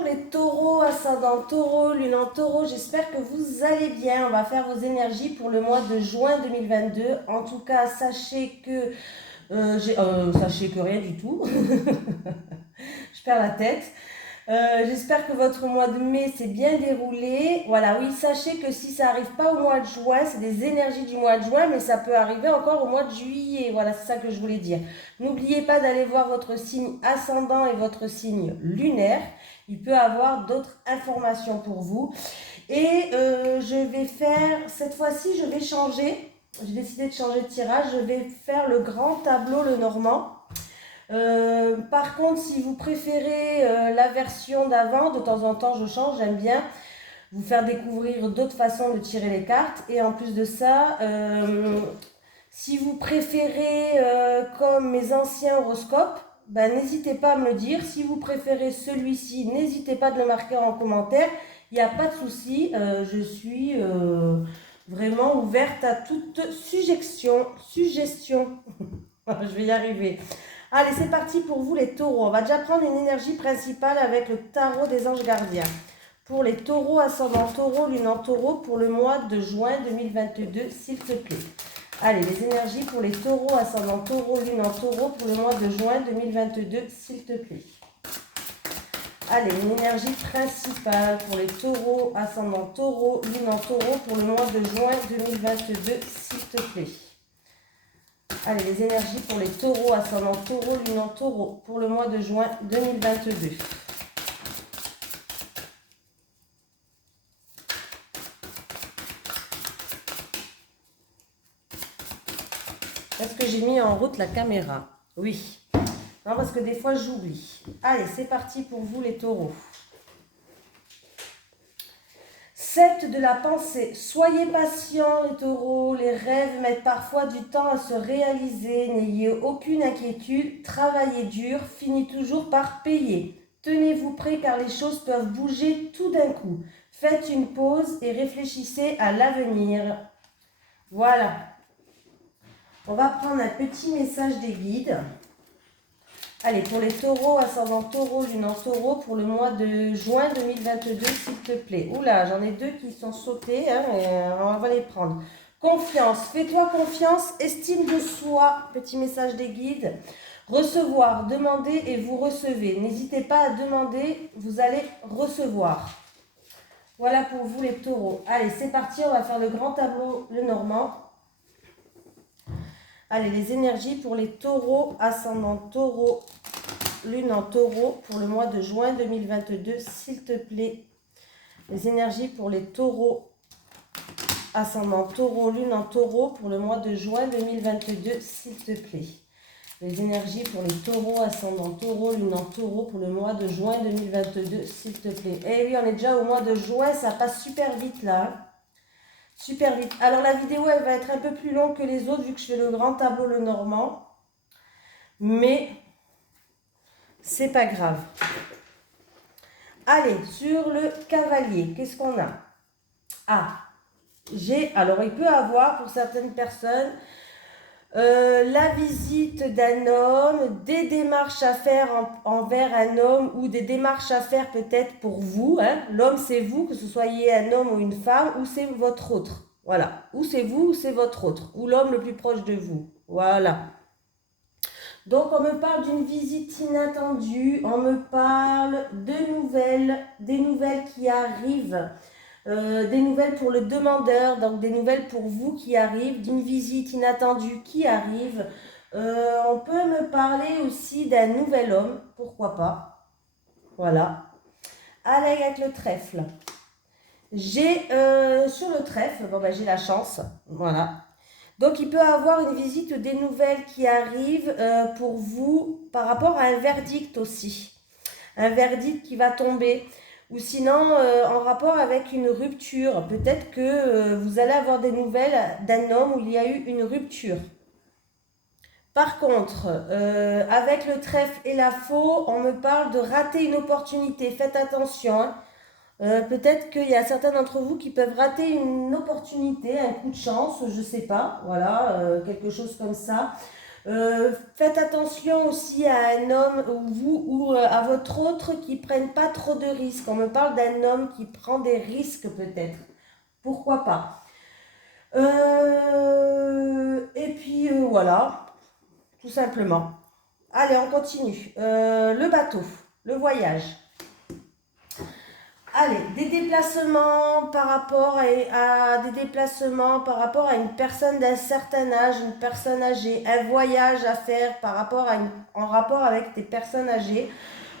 Bonjour les taureaux, ascendant taureau, lune en taureau, j'espère que vous allez bien. On va faire vos énergies pour le mois de juin 2022. En tout cas, sachez que rien du tout. Je perds la tête. J'espère que votre mois de mai s'est bien déroulé. Voilà, oui, sachez que si ça n'arrive pas au mois de juin, c'est des énergies du mois de juin, mais ça peut arriver encore au mois de juillet. Voilà, c'est ça que je voulais dire. N'oubliez pas d'aller voir votre signe ascendant et votre signe lunaire. Il peut avoir d'autres informations pour vous. Et je vais faire, cette fois-ci, je vais changer. J'ai décidé de changer de tirage. Je vais faire le grand tableau, le normand. Par contre, si vous préférez la version d'avant, de temps en temps je change, j'aime bien vous faire découvrir d'autres façons de tirer les cartes. Et en plus de ça, si vous préférez comme mes anciens horoscopes, ben, n'hésitez pas à me le dire. Si vous préférez celui-ci, n'hésitez pas de le marquer en commentaire. Il n'y a pas de souci, je suis vraiment ouverte à toute suggestion. Je vais y arriver. Allez, c'est parti pour vous les taureaux. On va déjà prendre une énergie principale avec le tarot des anges gardiens. Pour les taureaux, ascendant taureau, lune en taureau, pour le mois de juin 2022, s'il te plaît. Allez, les énergies pour les taureaux, ascendant taureau, lune en taureau, pour le mois de juin 2022, s'il te plaît. Allez, une énergie principale pour les taureaux, ascendant taureau, lune en taureau, pour le mois de juin 2022, s'il te plaît. Allez, les énergies pour les taureaux, ascendant taureau, lune en taureau, pour le mois de juin 2022. Est-ce que j'ai mis en route la caméra? Oui. Non, parce que des fois, j'oublie. Allez, c'est parti pour vous les taureaux. 7 de la pensée. Soyez patients les taureaux, les rêves mettent parfois du temps à se réaliser. N'ayez aucune inquiétude, travaillez dur, finit toujours par payer. Tenez-vous prêts car les choses peuvent bouger tout d'un coup. Faites une pause et réfléchissez à l'avenir. Voilà. On va prendre un petit message des guides. Allez, pour les taureaux, ascendant taureau, lune en taureau, pour le mois de juin 2022, s'il te plaît. Oula, j'en ai deux qui sont sautés, hein, on va les prendre. Confiance, fais-toi confiance, estime de soi, petit message des guides. Recevoir, demandez et vous recevez. N'hésitez pas à demander, vous allez recevoir. Voilà pour vous les taureaux. Allez, c'est parti, on va faire le grand tableau, le normand. Allez, les énergies pour les taureaux, ascendant taureau, lune en taureau, pour le mois de juin 2022, s'il te plaît. Les énergies pour les taureaux, ascendant taureau, lune en taureau, pour le mois de juin 2022, s'il te plaît. Les énergies pour les taureaux, ascendant taureau, lune en taureau, pour le mois de juin 2022, s'il te plaît. Eh oui, on est déjà au mois de juin, ça passe super vite là, hein. Super vite. Alors la vidéo, elle va être un peu plus longue que les autres vu que je fais le grand tableau le normand. Mais c'est pas grave. Allez, sur le cavalier, qu'est-ce qu'on a? Ah, alors il peut avoir pour certaines personnes la visite d'un homme, des démarches à faire envers un homme ou des démarches à faire peut-être pour vous. Hein. L'homme, c'est vous, que ce soyez un homme ou une femme, ou c'est votre autre. Voilà. Ou c'est vous, ou c'est votre autre. Ou l'homme le plus proche de vous. Voilà. Donc, on me parle d'une visite inattendue. On me parle de nouvelles, des nouvelles qui arrivent. Des nouvelles pour le demandeur, donc des nouvelles pour vous qui arrivent, d'une visite inattendue qui arrive. On peut me parler aussi d'un nouvel homme, pourquoi pas. Voilà. Allez, avec le trèfle. J'ai sur le trèfle, bon ben j'ai la chance, voilà. Donc il peut avoir une visite ou des nouvelles qui arrivent pour vous par rapport à un verdict aussi. Un verdict qui va tomber. Ou sinon, en rapport avec une rupture. Peut-être que vous allez avoir des nouvelles d'un homme où il y a eu une rupture. Par contre, avec le trèfle et la faux, on me parle de rater une opportunité. Faites attention. Hein. Peut-être qu'il y a certains d'entre vous qui peuvent rater une opportunité, un coup de chance, je ne sais pas. Voilà, quelque chose comme ça. Faites attention aussi à un homme ou à votre autre qui ne prenne pas trop de risques. On me parle d'un homme qui prend des risques peut-être. Pourquoi pas. Et puis voilà, tout simplement. Allez, on continue. Le bateau, le voyage. Allez, des déplacements par rapport à des déplacements par rapport à une personne d'un certain âge, une personne âgée, un voyage à faire par rapport à en rapport avec des personnes âgées.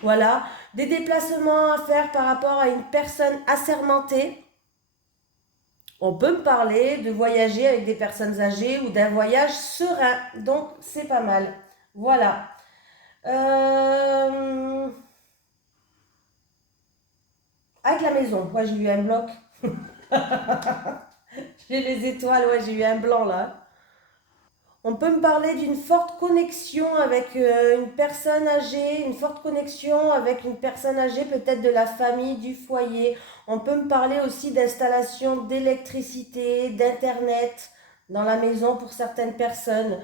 Voilà, des déplacements à faire par rapport à une personne assermentée. On peut me parler de voyager avec des personnes âgées ou d'un voyage serein. Donc, c'est pas mal. Voilà. Avec la maison, moi j'ai eu un bloc. J'ai les étoiles, ouais, j'ai eu un blanc là. On peut me parler d'une forte connexion avec une personne âgée, une forte connexion avec une personne âgée, peut-être de la famille, du foyer. On peut me parler aussi d'installation d'électricité, d'internet dans la maison pour certaines personnes.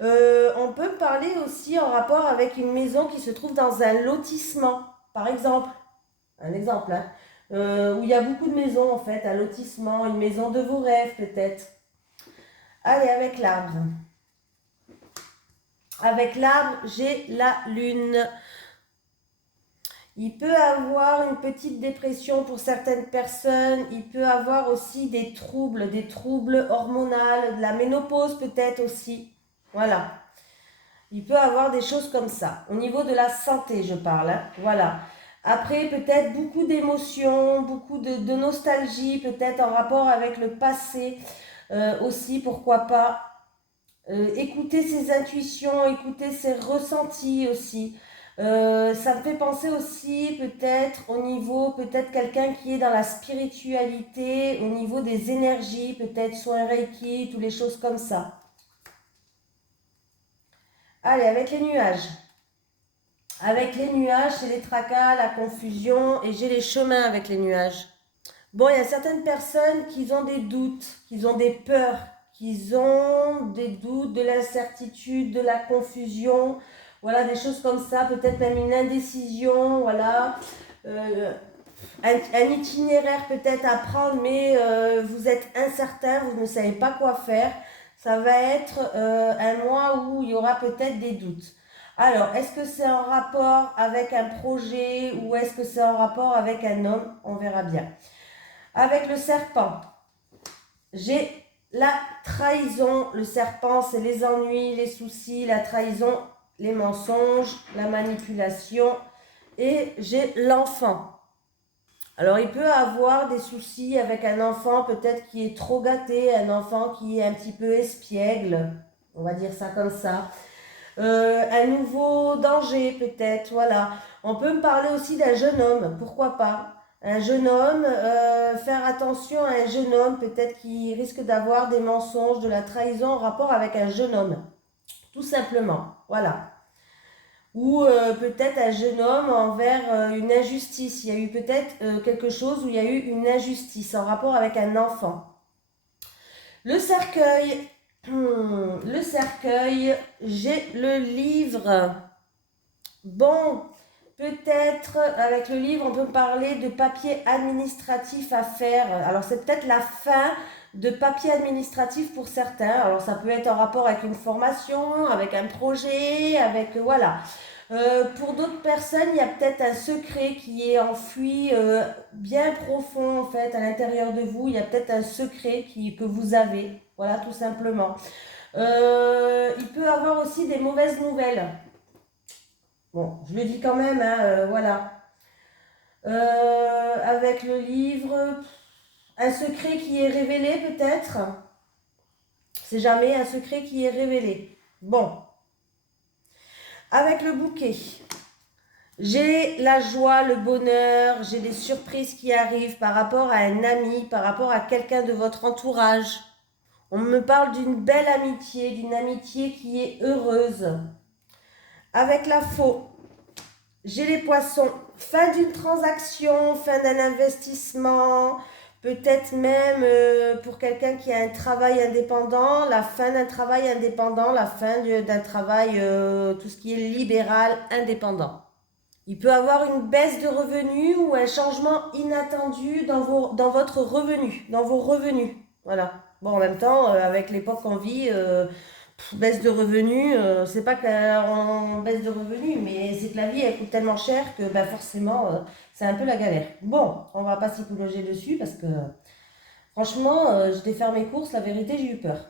On peut me parler aussi en rapport avec une maison qui se trouve dans un lotissement, par exemple. Un exemple, hein, où il y a beaucoup de maisons en fait, un lotissement, une maison de vos rêves peut-être. Allez, avec l'arbre. Avec l'arbre, j'ai la lune. Il peut avoir une petite dépression pour certaines personnes. Il peut avoir aussi des troubles hormonaux, de la ménopause peut-être aussi. Voilà. Il peut avoir des choses comme ça. Au niveau de la santé, je parle. Hein. Voilà. Après, peut-être beaucoup d'émotions, beaucoup de nostalgie, peut-être en rapport avec le passé aussi, pourquoi pas. Écouter ses intuitions, écouter ses ressentis aussi. Ça me fait penser aussi peut-être au niveau, peut-être quelqu'un qui est dans la spiritualité, au niveau des énergies, peut-être soin Reiki, toutes les choses comme ça. Allez, avec les nuages. Avec les nuages, c'est les tracas, la confusion et j'ai les chemins avec les nuages. Bon, il y a certaines personnes qui ont des doutes, qui ont des peurs, qui ont des doutes, de l'incertitude, de la confusion, voilà, des choses comme ça, peut-être même une indécision, voilà, un itinéraire peut-être à prendre, mais vous êtes incertain, vous ne savez pas quoi faire. Ça va être un mois où il y aura peut-être des doutes. Alors, est-ce que c'est en rapport avec un projet ou est-ce que c'est en rapport avec un homme? On verra bien. Avec le serpent, j'ai la trahison. Le serpent, c'est les ennuis, les soucis, la trahison, les mensonges, la manipulation. Et j'ai l'enfant. Alors, il peut avoir des soucis avec un enfant peut-être qui est trop gâté, un enfant qui est un petit peu espiègle, on va dire ça comme ça. Un nouveau danger peut-être, voilà. On peut me parler aussi d'un jeune homme, pourquoi pas. Un jeune homme, faire attention à un jeune homme peut-être qui risque d'avoir des mensonges, de la trahison en rapport avec un jeune homme, tout simplement, voilà. Ou peut-être un jeune homme envers une injustice. Il y a eu peut-être quelque chose où il y a eu une injustice en rapport avec un enfant. Le cercueil, le cercueil, j'ai le livre. Bon, peut-être avec le livre, on peut parler de papier administratif à faire. Alors, c'est peut-être la fin de papier administratif pour certains. Alors, ça peut être en rapport avec une formation, avec un projet, avec... voilà. Pour d'autres personnes, il y a peut-être un secret qui est enfoui bien profond en fait à l'intérieur de vous. Il y a peut-être un secret que vous avez. Voilà, tout simplement. Il peut avoir aussi des mauvaises nouvelles. Bon, je le dis quand même, hein, voilà. Avec le livre, un secret qui est révélé peut-être. C'est jamais un secret qui est révélé. Bon. Avec le bouquet, j'ai la joie, le bonheur, j'ai des surprises qui arrivent par rapport à un ami, par rapport à quelqu'un de votre entourage. On me parle d'une belle amitié, d'une amitié qui est heureuse. Avec la faux, j'ai les poissons. Fin d'une transaction, fin d'un investissement, Peut-être même pour quelqu'un qui a un travail indépendant, la fin d'un travail indépendant, la fin d'un travail, tout ce qui est libéral indépendant. Il peut avoir une baisse de revenus ou un changement inattendu dans votre revenu, dans vos revenus. Voilà. Bon, en même temps, avec l'époque qu'on vit, baisse de revenus, c'est pas qu'on baisse de revenus, mais c'est que la vie elle coûte tellement cher que bah, forcément c'est un peu la galère. Bon, on va pas psychologer dessus parce que franchement, j'étais faire mes courses, la vérité j'ai eu peur.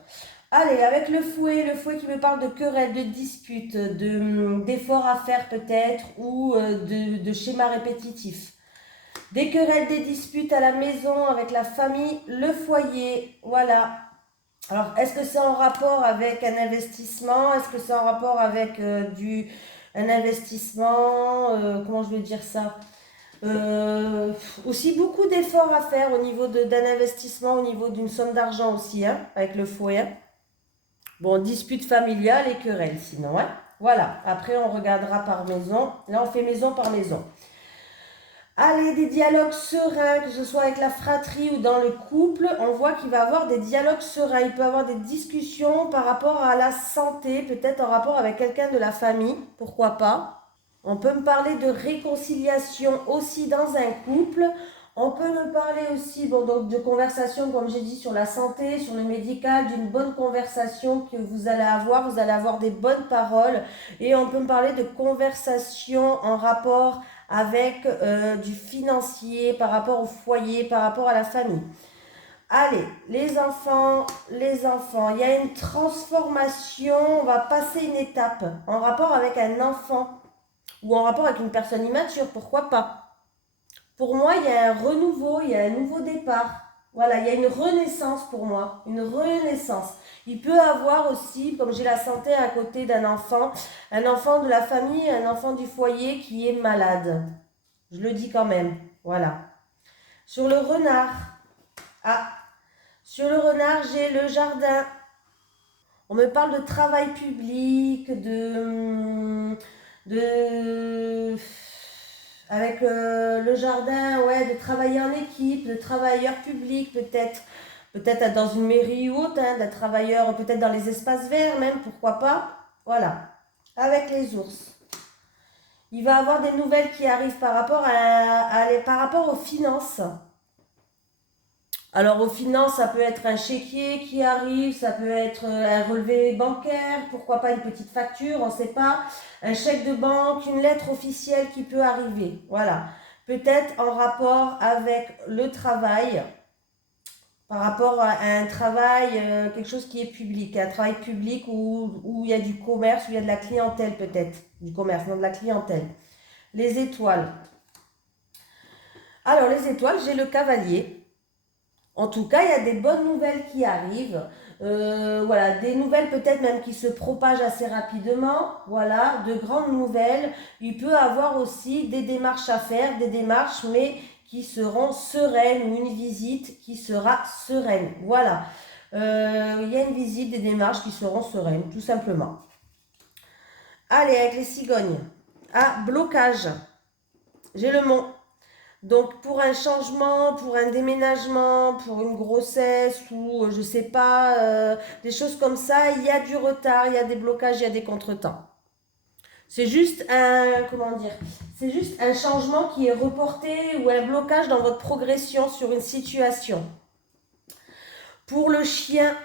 Allez, avec le fouet qui me parle de querelles, de disputes, d'efforts à faire peut-être ou de schémas répétitifs. Des querelles, des disputes à la maison, avec la famille, le foyer, voilà. Alors, est-ce que c'est en rapport avec un investissement? Est-ce que c'est en rapport avec un investissement? Comment je vais dire ça? Euh, Aussi beaucoup d'efforts à faire au niveau d'un investissement, au niveau d'une somme d'argent aussi, hein, avec le fouet. Hein. Bon, dispute familiale et querelle sinon. Hein. Voilà, après on regardera par maison. Là, on fait maison par maison. Allez, des dialogues sereins, que ce soit avec la fratrie ou dans le couple, on voit qu'il va y avoir des dialogues sereins. Il peut y avoir des discussions par rapport à la santé, peut-être en rapport avec quelqu'un de la famille, pourquoi pas. On peut me parler de réconciliation aussi dans un couple. On peut me parler aussi bon, donc de conversation, comme j'ai dit, sur la santé, sur le médical, d'une bonne conversation que vous allez avoir. Vous allez avoir des bonnes paroles. Et on peut me parler de conversation en rapport avec du financier, par rapport au foyer, par rapport à la famille. Allez, les enfants, il y a une transformation, on va passer une étape en rapport avec un enfant ou en rapport avec une personne immature, pourquoi pas. Pour moi, il y a un renouveau, il y a un nouveau départ. Voilà, il y a une renaissance pour moi, une renaissance. Il peut avoir aussi, comme j'ai la santé à côté d'un enfant, un enfant de la famille, un enfant du foyer qui est malade. Je le dis quand même, voilà. Sur le renard, ah, sur le renard, j'ai le jardin. On me parle de travail public, de avec le jardin, ouais, de travailler en équipe, de travailleurs publics peut-être dans une mairie ou autre, hein, d'un travailleur, peut-être dans les espaces verts même, pourquoi pas. Voilà. Avec les ours. Il va y avoir des nouvelles qui arrivent par rapport aux finances. Alors aux finances, ça peut être un chéquier qui arrive, ça peut être un relevé bancaire, pourquoi pas une petite facture, on ne sait pas, un chèque de banque, une lettre officielle qui peut arriver. Voilà. Peut-être en rapport avec le travail, par rapport à un travail, quelque chose qui est public, un travail public où il y a du commerce, où il y a de la clientèle peut-être, du commerce, non de la clientèle. Les étoiles. Alors les étoiles, j'ai le cavalier. En tout cas, il y a des bonnes nouvelles qui arrivent. Voilà, des nouvelles peut-être même qui se propagent assez rapidement. Voilà, de grandes nouvelles. Il peut y avoir aussi des démarches à faire, des démarches, mais qui seront sereines ou une visite qui sera sereine. Voilà. Il y a une visite, des démarches qui seront sereines, tout simplement. Allez, avec les cigognes. Ah, blocage. J'ai le mont. Donc pour un changement, pour un déménagement, pour une grossesse ou je sais pas, des choses comme ça, il y a du retard, il y a des blocages, il y a des contretemps. C'est juste comment dire, c'est juste un changement qui est reporté ou un blocage dans votre progression sur une situation. Pour le chien,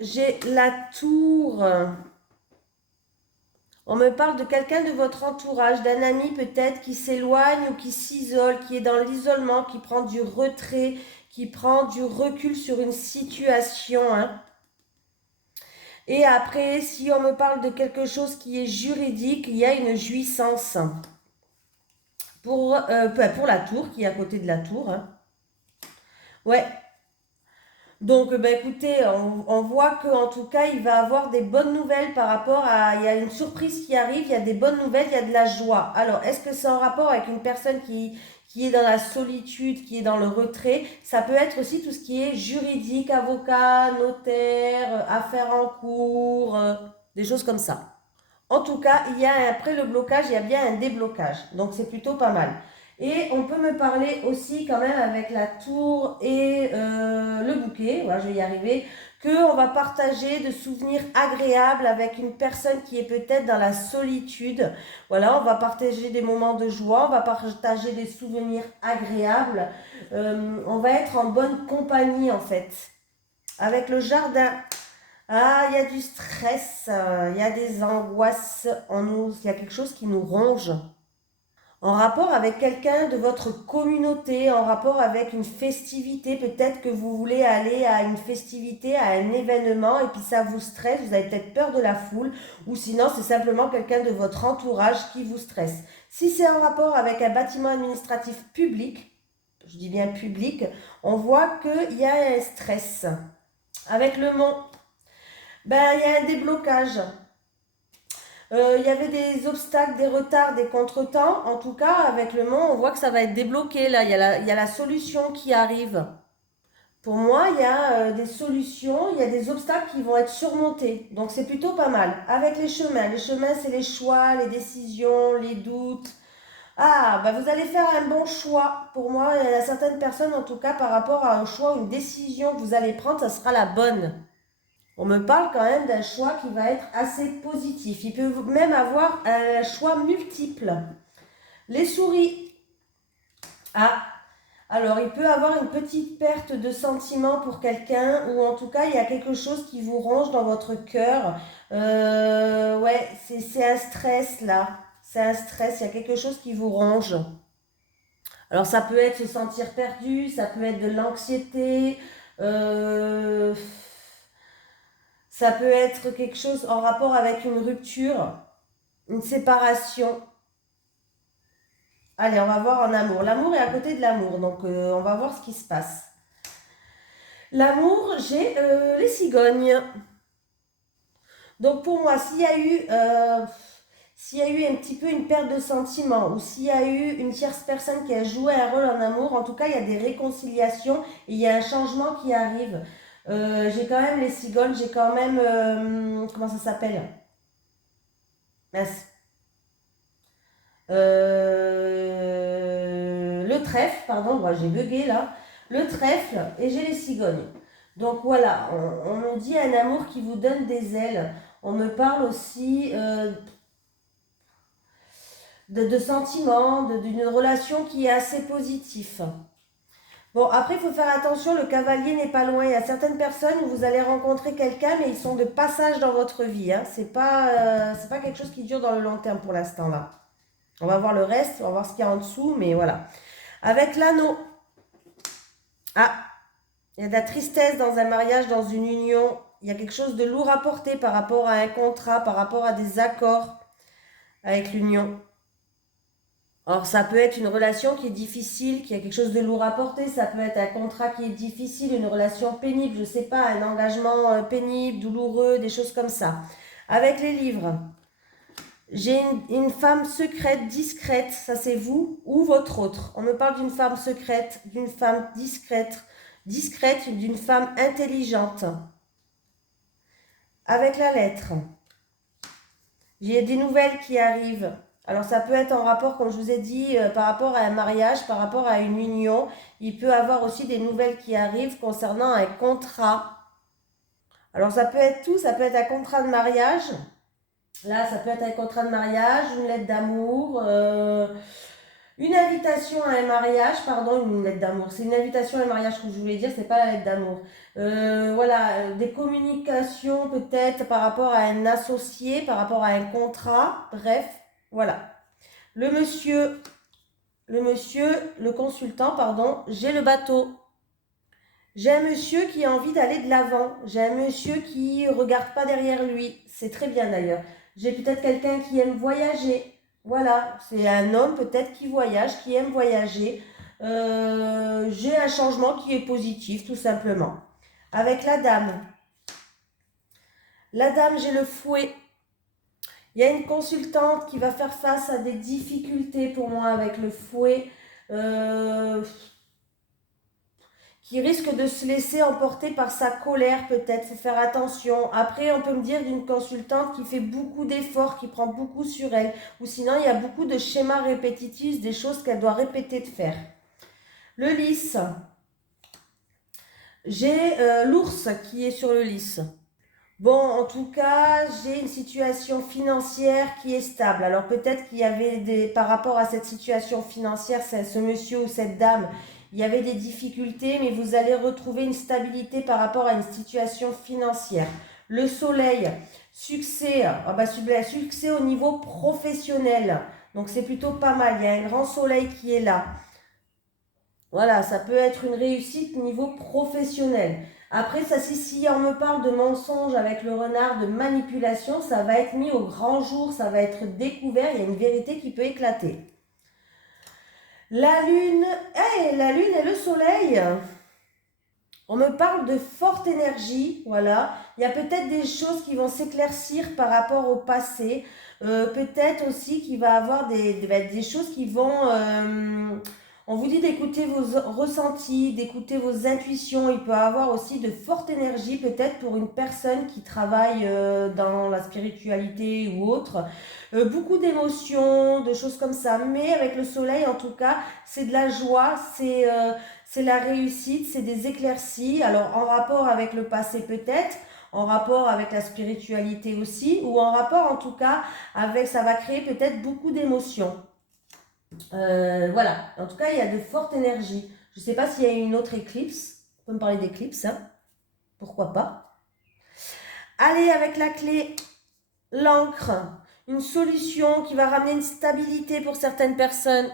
j'ai la tour. On me parle de quelqu'un de votre entourage, d'un ami peut-être qui s'éloigne ou qui s'isole, qui est dans l'isolement, qui prend du retrait, qui prend du recul sur une situation. Hein. Et après, si on me parle de quelque chose qui est juridique, il y a une jouissance. Pour la tour, qui est à côté de la tour. Hein. Ouais, donc, ben, écoutez, on voit qu'en tout cas, il va avoir des bonnes nouvelles par rapport à... Il y a une surprise qui arrive, il y a des bonnes nouvelles, il y a de la joie. Alors, est-ce que c'est en rapport avec une personne qui est dans la solitude, qui est dans le retrait? Ça peut être aussi tout ce qui est juridique, avocat, notaire, affaires en cours, des choses comme ça. En tout cas, après le blocage, il y a bien un déblocage. Donc, c'est plutôt pas mal. Et on peut me parler aussi quand même avec la tour et le bouquet, voilà, je vais y arriver, qu'on va partager de souvenirs agréables avec une personne qui est peut-être dans la solitude. Voilà, on va partager des moments de joie, on va partager des souvenirs agréables. On va être en bonne compagnie en fait. Avec le jardin, ah, il y a du stress, il y a des angoisses en nous, il y a quelque chose qui nous ronge. En rapport avec quelqu'un de votre communauté, en rapport avec une festivité, peut-être que vous voulez aller à une festivité, à un événement, et puis ça vous stresse, vous avez peut-être peur de la foule, ou sinon c'est simplement quelqu'un de votre entourage qui vous stresse. Si c'est en rapport avec un bâtiment administratif public, je dis bien public, on voit qu'il y a un stress. Avec le mont, ben, il y a un déblocage. Il y avait des obstacles, des retards, des contretemps. En tout cas, avec le mont, on voit que ça va être débloqué. Là, il y a la solution qui arrive. Pour moi, il y a des solutions, il y a des obstacles qui vont être surmontés. Donc, c'est plutôt pas mal. Avec les chemins, c'est les choix, les décisions, les doutes. Ah, bah vous allez faire un bon choix. Pour moi, il y a certaines personnes, en tout cas, par rapport à un choix ou une décision que vous allez prendre, ça sera la bonne. On me parle quand même d'un choix qui va être assez positif. Il peut même avoir un choix multiple. Les souris. Ah, alors il peut avoir une petite perte de sentiment pour quelqu'un ou en tout cas il y a quelque chose qui vous ronge dans votre cœur. Ouais, c'est un stress là. C'est un stress, il y a quelque chose qui vous ronge. Alors ça peut être se sentir perdu, ça peut être de l'anxiété. Euh, Ça peut être quelque chose en rapport avec une rupture, une séparation. Allez, on va voir en amour. L'amour est à côté de l'amour, donc on va voir ce qui se passe. L'amour, j'ai les cigognes. Donc pour moi, s'il y a eu un petit peu une perte de sentiment ou s'il y a eu une tierce personne qui a joué un rôle en amour, en tout cas, il y a des réconciliations et il y a un changement qui arrive. J'ai quand même les cigognes, j'ai quand même... comment ça s'appelle? Mince. Le trèfle, pardon, moi j'ai bugué là, le trèfle et j'ai les cigognes. Donc voilà, on me dit un amour qui vous donne des ailes. On me parle aussi de sentiments, d'une relation qui est assez positive. Bon, après, il faut faire attention, le cavalier n'est pas loin. Il y a certaines personnes où vous allez rencontrer quelqu'un, mais ils sont de passage dans votre vie. Hein. C'est pas quelque chose qui dure dans le long terme pour l'instant là. On va voir le reste, on va voir ce qu'il y a en dessous, mais voilà. Avec l'anneau. Ah, il y a de la tristesse dans un mariage, dans une union. Il y a quelque chose de lourd à porter par rapport à un contrat, par rapport à des accords avec l'union. Or, ça peut être une relation qui est difficile, qui a quelque chose de lourd à porter. Ça peut être un contrat qui est difficile, une relation pénible, je ne sais pas, un engagement pénible, douloureux, des choses comme ça. Avec les livres. J'ai une femme secrète, discrète, ça c'est vous ou votre autre. On me parle d'une femme secrète, d'une femme discrète, d'une femme intelligente. Avec la lettre, j'ai des nouvelles qui arrivent. Alors ça peut être en rapport, comme je vous ai dit, par rapport à un mariage, par rapport à une union. Il peut y avoir aussi des nouvelles qui arrivent concernant un contrat. Alors ça peut être tout, ça peut être un contrat de mariage. Là, ça peut être un contrat de mariage, une lettre d'amour, une invitation à un mariage, pardon, une lettre d'amour. C'est une invitation à un mariage que je voulais dire, c'est pas la lettre d'amour. Voilà, des communications peut-être par rapport à un associé, par rapport à un contrat, bref, voilà. Le consultant, pardon, j'ai le bateau. J'ai un monsieur qui a envie d'aller de l'avant. J'ai un monsieur qui regarde pas derrière lui. C'est très bien d'ailleurs. J'ai peut-être quelqu'un qui aime voyager. Voilà, c'est un homme peut-être qui voyage, qui aime voyager. J'ai un changement qui est positif, tout simplement. Avec la dame. La dame, j'ai le fouet. Il y a une consultante qui va faire face à des difficultés pour moi avec le fouet. qui risque de se laisser emporter par sa colère peut-être, faut faire attention. Après, on peut me dire d'une consultante qui fait beaucoup d'efforts, qui prend beaucoup sur elle, ou sinon il y a beaucoup de schémas répétitifs, des choses qu'elle doit répéter de faire. Le lys, j'ai l'ours qui est sur le lys. Bon, en tout cas, j'ai une situation financière qui est stable. Alors peut-être qu'il y avait par rapport à cette situation financière, ce monsieur ou cette dame, il y avait des difficultés, mais vous allez retrouver une stabilité par rapport à une situation financière. Le soleil, succès, succès au niveau professionnel. Donc c'est plutôt pas mal. Il y a un grand soleil qui est là. Voilà, ça peut être une réussite niveau professionnel. Après, ça, si on me parle de mensonge avec le renard, de manipulation, ça va être mis au grand jour, ça va être découvert, il y a une vérité qui peut éclater. La lune, la lune et le soleil, on me parle de forte énergie, voilà. Il y a peut-être des choses qui vont s'éclaircir par rapport au passé. Peut-être aussi qu'il va y avoir des choses qui vont... on vous dit d'écouter vos ressentis, d'écouter vos intuitions. Il peut y avoir aussi de fortes énergies, peut-être pour une personne qui travaille dans la spiritualité ou autre. Beaucoup d'émotions, de choses comme ça. Mais avec le soleil, en tout cas, c'est de la joie, c'est la réussite, c'est des éclaircies. Alors en rapport avec le passé peut-être, en rapport avec la spiritualité aussi, ou en rapport en tout cas avec, ça va créer peut-être beaucoup d'émotions. Voilà, en tout cas il y a de fortes énergies. Je ne sais pas s'il y a une autre éclipse, on peut me parler d'éclipse, hein, pourquoi pas. Allez, avec la clé, l'encre, une solution qui va ramener une stabilité pour certaines personnes.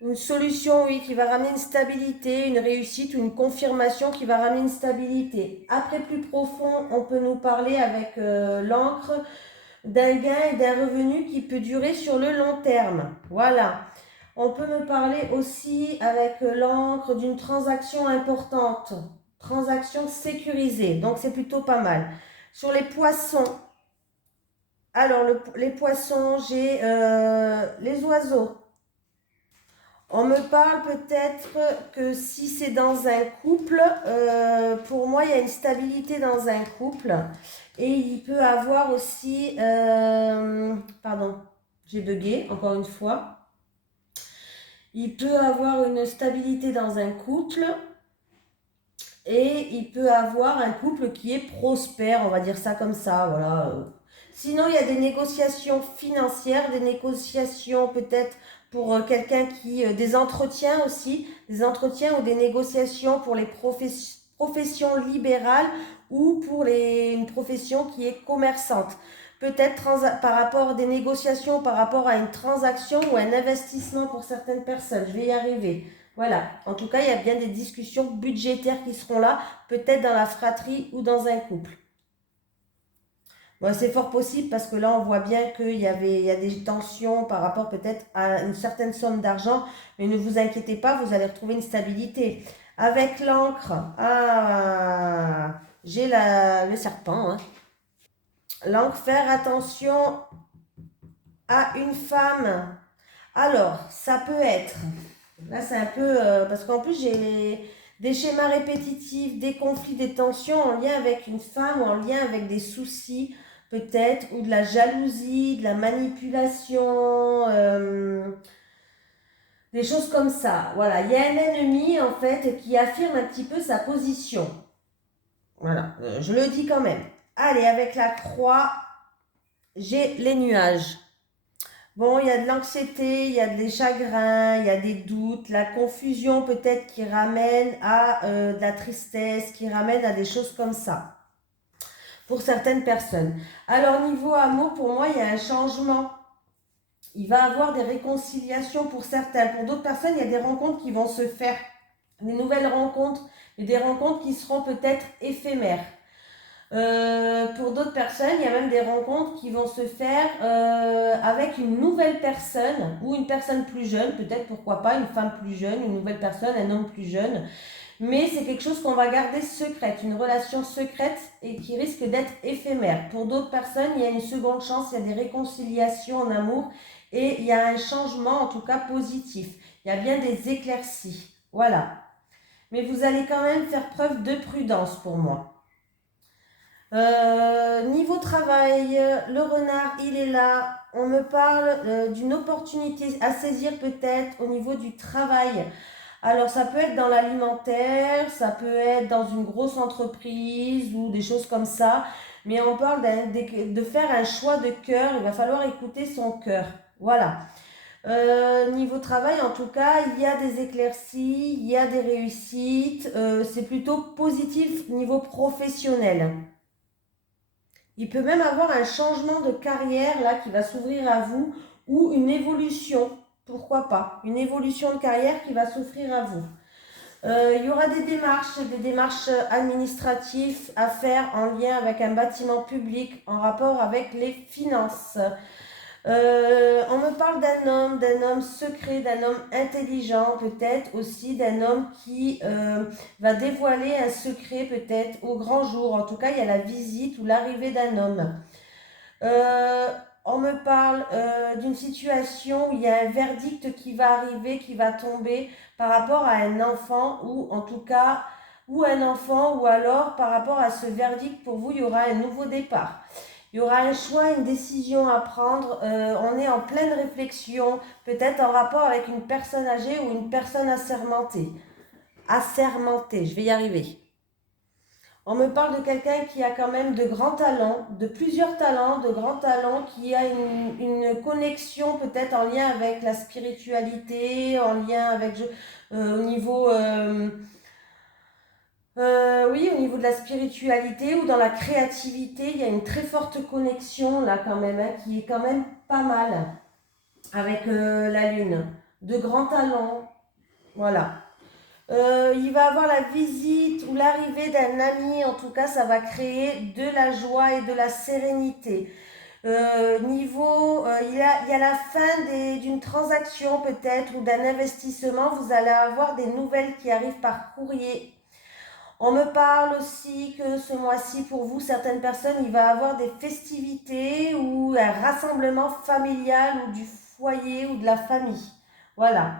Une solution, oui, qui va ramener une stabilité, une réussite ou une confirmation qui va ramener une stabilité. Après, plus profond, on peut nous parler avec l'encre d'un gain et d'un revenu qui peut durer sur le long terme. Voilà. On peut me parler aussi avec l'encre d'une transaction importante, transaction sécurisée. Donc, c'est plutôt pas mal. Sur les poissons, alors les poissons, j'ai les oiseaux. On me parle peut-être que si c'est dans un couple, pour moi, il y a une stabilité dans un couple. Et il peut avoir aussi... pardon, j'ai bugué, encore une fois. Il peut avoir une stabilité dans un couple. Et il peut avoir un couple qui est prospère, on va dire ça comme ça, voilà. Sinon, il y a des négociations financières, des négociations peut-être pour quelqu'un qui... des entretiens aussi, des entretiens ou des négociations pour les professions libérales ou pour une profession qui est commerçante. Peut-être par rapport à des négociations, par rapport à une transaction ou un investissement pour certaines personnes. Je vais y arriver. Voilà, en tout cas, il y a bien des discussions budgétaires qui seront là, peut-être dans la fratrie ou dans un couple. Bon, c'est fort possible parce que là, on voit bien qu'il y a des tensions par rapport peut-être à une certaine somme d'argent, mais ne vous inquiétez pas, vous allez retrouver une stabilité. Avec l'encre, j'ai le serpent. Hein. L'encre, faire attention à une femme. Alors, ça peut être... Là, c'est un peu... parce qu'en plus, j'ai des schémas répétitifs, des conflits, des tensions en lien avec une femme ou en lien avec des soucis, peut-être, ou de la jalousie, de la manipulation, des choses comme ça. Voilà, il y a un ennemi, en fait, qui affirme un petit peu sa position. Voilà, je le dis quand même. Allez, avec la croix, j'ai les nuages. Bon, il y a de l'anxiété, il y a des chagrins, il y a des doutes, la confusion peut-être qui ramène à de la tristesse, qui ramène à des choses comme ça, pour certaines personnes. Alors, niveau amour, pour moi, il y a un changement. Il va y avoir des réconciliations pour certains. Pour d'autres personnes, il y a des rencontres qui vont se faire, des nouvelles rencontres, et des rencontres qui seront peut-être éphémères. Pour d'autres personnes, il y a même des rencontres qui vont se faire avec une nouvelle personne ou une personne plus jeune, peut-être pourquoi pas une femme plus jeune, une nouvelle personne, un homme plus jeune. Mais c'est quelque chose qu'on va garder secrète, une relation secrète et qui risque d'être éphémère. Pour d'autres personnes, il y a une seconde chance, il y a des réconciliations en amour et il y a un changement en tout cas positif. Il y a bien des éclaircies. Voilà. mais vous allez quand même faire preuve de prudence pour moi. Niveau travail, le renard, il est là. On me parle d'une opportunité à saisir peut-être au niveau du travail. Alors, ça peut être dans l'alimentaire, ça peut être dans une grosse entreprise ou des choses comme ça. Mais on parle de faire un choix de cœur. Il va falloir écouter son cœur. Voilà. Niveau travail, en tout cas, il y a des éclaircies, il y a des réussites. C'est plutôt positif niveau professionnel. Il peut même avoir un changement de carrière là qui va s'ouvrir à vous ou une évolution, pourquoi pas, une évolution de carrière qui va s'offrir à vous. Il y aura des démarches administratives à faire en lien avec un bâtiment public en rapport avec les finances. On me parle d'un homme secret, d'un homme intelligent, peut-être aussi d'un homme qui va dévoiler un secret peut-être au grand jour. En tout cas, il y a la visite ou l'arrivée d'un homme. Euh, on me parle d'une situation où il y a un verdict qui va arriver, qui va tomber par rapport à un enfant ou en tout cas, ou un enfant ou alors par rapport à ce verdict pour vous, il y aura un nouveau départ. Il y aura un choix, une décision à prendre. On est en pleine réflexion, peut-être en rapport avec une personne âgée ou une personne assermentée. Assermentée, je vais y arriver. On me parle de quelqu'un qui a quand même de grands talents, de plusieurs talents, de grands talents, qui a une connexion peut-être en lien avec la spiritualité, en lien avec au niveau oui, au niveau de la spiritualité ou dans la créativité, il y a une très forte connexion là quand même, hein, qui est quand même pas mal avec la Lune. De grands talents, voilà. Il va avoir la visite ou l'arrivée d'un ami, en tout cas ça va créer de la joie et de la sérénité. Il y a la fin d'une transaction peut-être ou d'un investissement, vous allez avoir des nouvelles qui arrivent par courrier. On me parle aussi que ce mois-ci, pour vous, certaines personnes, il va y avoir des festivités ou un rassemblement familial ou du foyer ou de la famille. Voilà.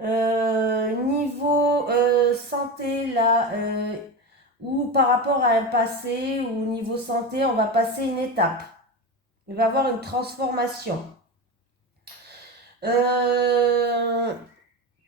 Niveau santé, là, ou par rapport à un passé, ou niveau santé, on va passer une étape. Il va y avoir une transformation.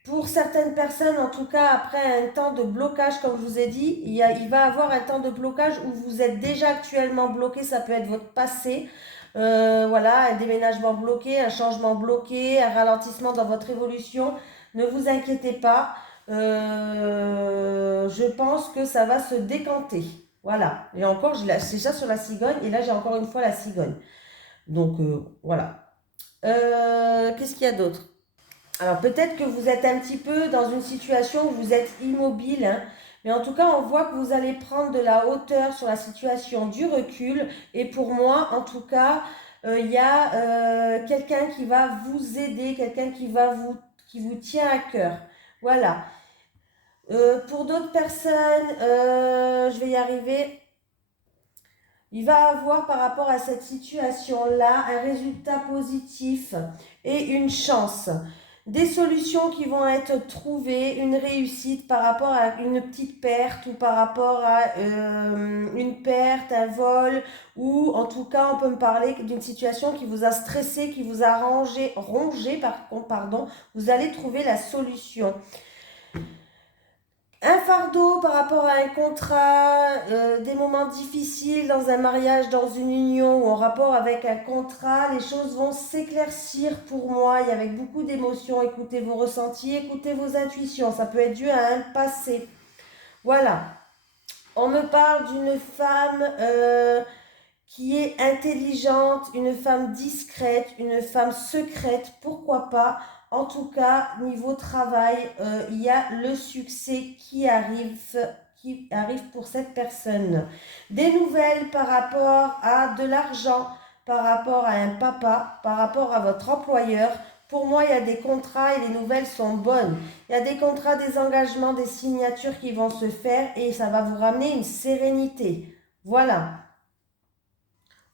Pour certaines personnes, en tout cas, après un temps de blocage, comme je vous ai dit, il va y avoir un temps de blocage où vous êtes déjà actuellement bloqué. Ça peut être votre passé. Voilà, un déménagement bloqué, un changement bloqué, un ralentissement dans votre évolution. Ne vous inquiétez pas. Je pense que ça va se décanter. Voilà. Et encore, c'est déjà sur la cigogne. Et là, j'ai encore une fois la cigogne. Donc, voilà. Qu'est-ce qu'il y a d'autre? Alors peut-être que vous êtes un petit peu dans une situation où vous êtes immobile, hein, mais en tout cas on voit que vous allez prendre de la hauteur sur la situation, du recul. Et pour moi, en tout cas, il y a quelqu'un qui va vous aider, quelqu'un qui vous tient à cœur. Voilà. Pour d'autres personnes, je vais y arriver. Il va avoir par rapport à cette situation-là un résultat positif et une chance. Des solutions qui vont être trouvées, une réussite par rapport à une petite perte ou par rapport à une perte, un vol, ou en tout cas on peut me parler d'une situation qui vous a stressé, qui vous a rongé, pardon, vous allez trouver la solution. Un fardeau par rapport à un contrat, des moments difficiles dans un mariage, dans une union ou en rapport avec un contrat, les choses vont s'éclaircir pour moi et avec beaucoup d'émotions. Écoutez vos ressentis, écoutez vos intuitions, ça peut être dû à un passé. Voilà. On me parle d'une femme qui est intelligente, une femme discrète, une femme secrète, pourquoi pas. En tout cas, niveau travail, il y a le succès qui arrive pour cette personne. Des nouvelles par rapport à de l'argent, par rapport à un papa, par rapport à votre employeur. Pour moi, il y a des contrats et les nouvelles sont bonnes. Il y a des contrats, des engagements, des signatures qui vont se faire et ça va vous ramener une sérénité. Voilà.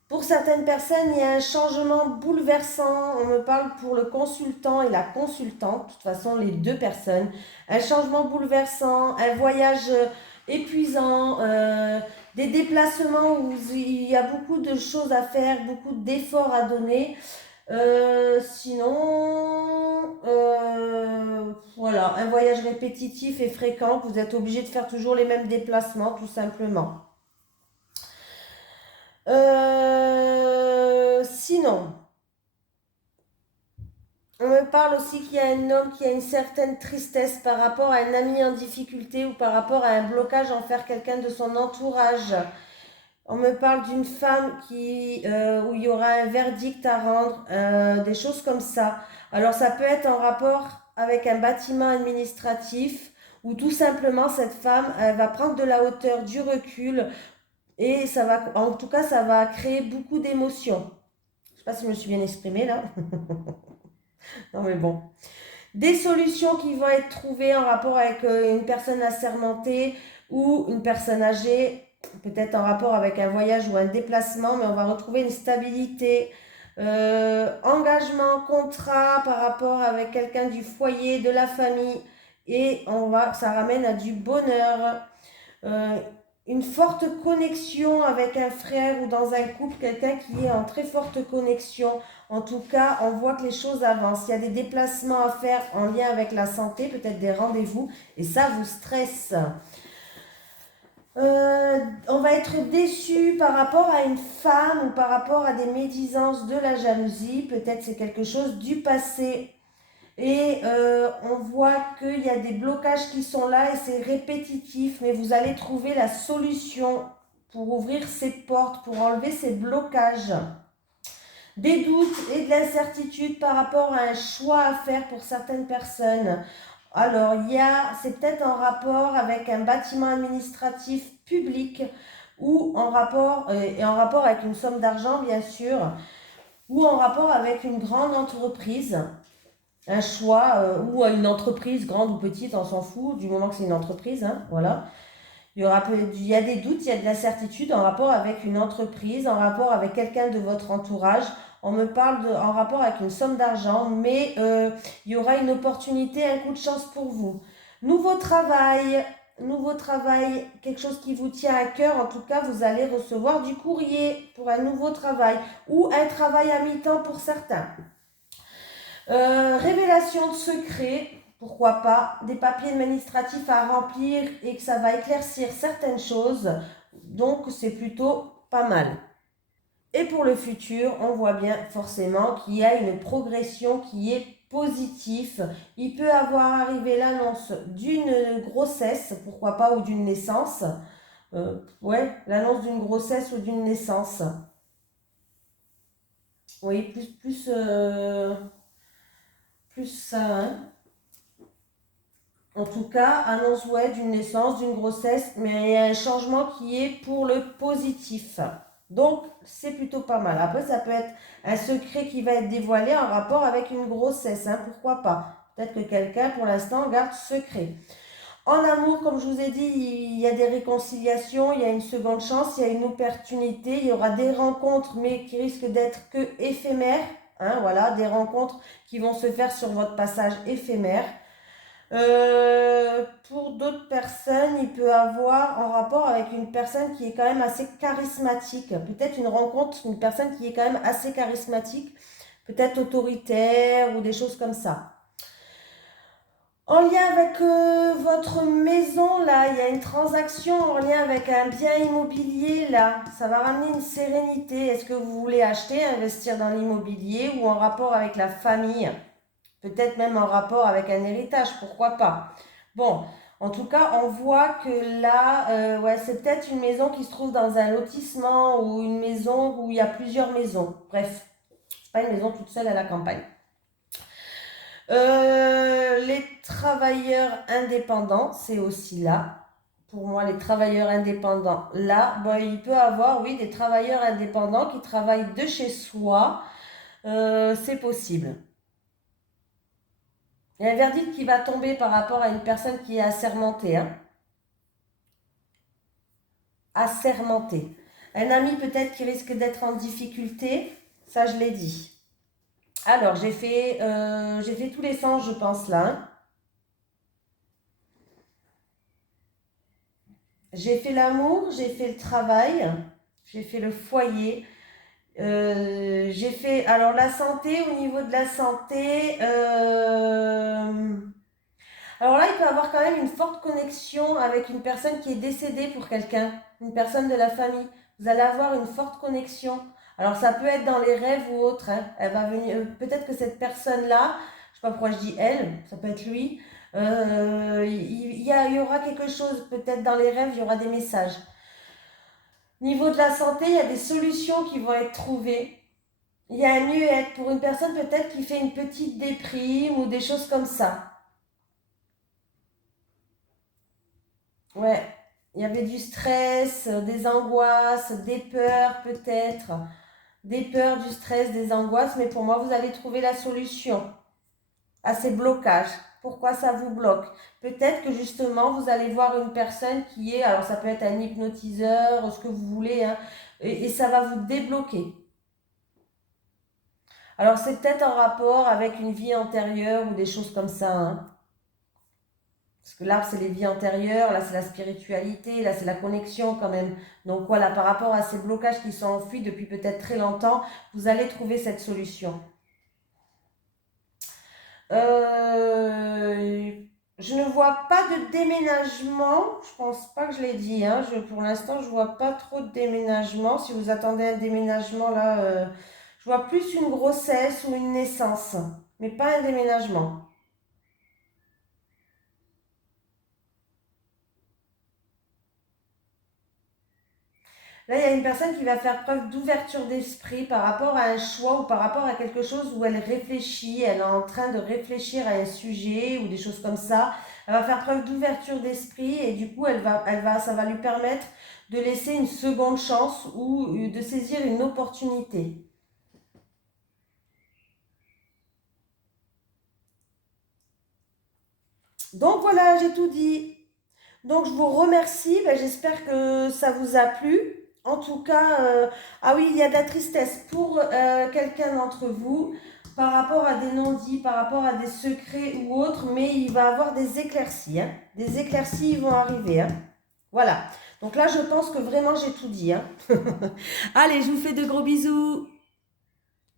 Pour certaines personnes, il y a un changement bouleversant. On me parle pour le consultant et la consultante, de toute façon les deux personnes. Un changement bouleversant, un voyage épuisant, des déplacements où il y a beaucoup de choses à faire, beaucoup d'efforts à donner. Sinon, voilà, un voyage répétitif et fréquent, vous êtes obligé de faire toujours les mêmes déplacements, tout simplement. Sinon, on me parle aussi qu'il y a un homme qui a une certaine tristesse par rapport à un ami en difficulté ou par rapport à un blocage envers quelqu'un de son entourage. On me parle d'une femme où il y aura un verdict à rendre, des choses comme ça. Alors ça peut être en rapport avec un bâtiment administratif ou tout simplement cette femme elle va prendre de la hauteur, du recul et ça va, en tout cas ça va créer beaucoup d'émotions. Je ne sais pas si je me suis bien exprimée là. Non mais bon. Des solutions qui vont être trouvées en rapport avec une personne assermentée ou une personne âgée, peut-être en rapport avec un voyage ou un déplacement, mais on va retrouver une stabilité, engagement, contrat par rapport avec quelqu'un du foyer, de la famille, et ça ramène à du bonheur. Euh, une forte connexion avec un frère ou dans un couple, quelqu'un qui est en très forte connexion. En tout cas, on voit que les choses avancent. Il y a des déplacements à faire en lien avec la santé, peut-être des rendez-vous, et ça vous stresse. On va être déçu par rapport à une femme ou par rapport à des médisances de la jalousie. Peut-être c'est quelque chose du passé. Et on voit qu'il y a des blocages qui sont là et c'est répétitif, mais vous allez trouver la solution pour ouvrir ces portes, pour enlever ces blocages. Des doutes et de l'incertitude par rapport à un choix à faire pour certaines personnes. Alors, c'est peut-être en rapport avec un bâtiment administratif public ou en rapport avec une somme d'argent, bien sûr, ou en rapport avec une grande entreprise. Un choix ou à une entreprise grande ou petite, on s'en fout, du moment que c'est une entreprise, hein, voilà. Il y a des doutes, il y a de l'incertitude en rapport avec une entreprise, en rapport avec quelqu'un de votre entourage. On me parle en rapport avec une somme d'argent, mais il y aura une opportunité, un coup de chance pour vous. Nouveau travail, quelque chose qui vous tient à cœur. En tout cas, vous allez recevoir du courrier pour un nouveau travail ou un travail à mi-temps pour certains. Révélation de secrets, pourquoi pas, des papiers administratifs à remplir et que ça va éclaircir certaines choses, donc c'est plutôt pas mal. Et pour le futur, on voit bien forcément qu'il y a une progression qui est positive. Il peut avoir arrivé l'annonce d'une grossesse, pourquoi pas, ou d'une naissance. Ouais, l'annonce d'une grossesse ou d'une naissance. Oui, plus ça, hein. En tout cas, annonce ouais, d'une naissance, d'une grossesse, mais il y a un changement qui est pour le positif. Donc, c'est plutôt pas mal. Après, ça peut être un secret qui va être dévoilé en rapport avec une grossesse, hein, pourquoi pas. Peut-être que quelqu'un, pour l'instant, garde secret. En amour, comme je vous ai dit, il y a des réconciliations, il y a une seconde chance, il y a une opportunité, il y aura des rencontres, mais qui risquent d'être que éphémères. Hein, voilà, des rencontres qui vont se faire sur votre passage éphémère. Pour d'autres personnes, il peut avoir en rapport avec une personne qui est quand même assez charismatique. Peut-être une rencontre, une personne qui est quand même assez charismatique, peut-être autoritaire ou des choses comme ça. En lien avec votre maison, là, il y a une transaction en lien avec un bien immobilier, là. Ça va ramener une sérénité. Est-ce que vous voulez acheter, investir dans l'immobilier ou en rapport avec la famille? Peut-être même en rapport avec un héritage, pourquoi pas. Bon, en tout cas, on voit que là, ouais, c'est peut-être une maison qui se trouve dans un lotissement ou une maison où il y a plusieurs maisons. Bref, c'est pas une maison toute seule à la campagne. Les travailleurs indépendants, c'est aussi là. Pour moi, les travailleurs indépendants, là, bon, il peut y avoir, oui, des travailleurs indépendants qui travaillent de chez soi. C'est possible. Il y a un verdict qui va tomber par rapport à une personne qui est assermentée. Hein. Assermentée. Un ami peut-être qui risque d'être en difficulté. Ça, je l'ai dit. Alors, j'ai fait tous les sens, je pense, là. Hein. J'ai fait l'amour, j'ai fait le travail, j'ai fait le foyer. J'ai fait, alors la santé, au niveau de la santé, alors là, il peut avoir quand même une forte connexion avec une personne qui est décédée pour quelqu'un, une personne de la famille. Vous allez avoir une forte connexion. Alors ça peut être dans les rêves ou autre. Hein. Elle va venir, peut-être que cette personne-là, je sais pas pourquoi je dis elle, ça peut être lui. Il y aura quelque chose, peut-être dans les rêves, il y aura des messages. Niveau de la santé, il y a des solutions qui vont être trouvées. Il y a un mieux-être pour une personne peut-être qui fait une petite déprime ou des choses comme ça. Ouais, il y avait du stress, des angoisses, des peurs peut-être, des peurs, du stress, des angoisses, mais pour moi, vous allez trouver la solution à ces blocages. Pourquoi ça vous bloque? Peut-être que justement, vous allez voir une personne qui est, alors ça peut être un hypnotiseur, ce que vous voulez, hein, et ça va vous débloquer. Alors c'est peut-être en rapport avec une vie antérieure ou des choses comme ça, hein. Parce que là, c'est les vies antérieures, là, c'est la spiritualité, là, c'est la connexion quand même. Donc voilà, par rapport à ces blocages qui sont enfouis depuis peut-être très longtemps, vous allez trouver cette solution. Euh, je ne vois pas de déménagement. Je pense pas que je l'ai dit. Hein. Pour l'instant, je vois pas trop de déménagement. Si vous attendez un déménagement, là, je vois plus une grossesse ou une naissance, mais pas un déménagement. Là, il y a une personne qui va faire preuve d'ouverture d'esprit par rapport à un choix ou par rapport à quelque chose où elle réfléchit, elle est en train de réfléchir à un sujet ou des choses comme ça. Elle va faire preuve d'ouverture d'esprit et du coup, ça va lui permettre de laisser une seconde chance ou de saisir une opportunité. Donc voilà, j'ai tout dit. Donc je vous remercie, ben, j'espère que ça vous a plu. En tout cas, ah oui, il y a de la tristesse pour quelqu'un d'entre vous par rapport à des non-dits, par rapport à des secrets ou autres, mais il va avoir des éclaircies. Hein. Des éclaircies vont arriver. Hein. Voilà. Donc là, je pense que vraiment j'ai tout dit. Hein. Allez, je vous fais de gros bisous.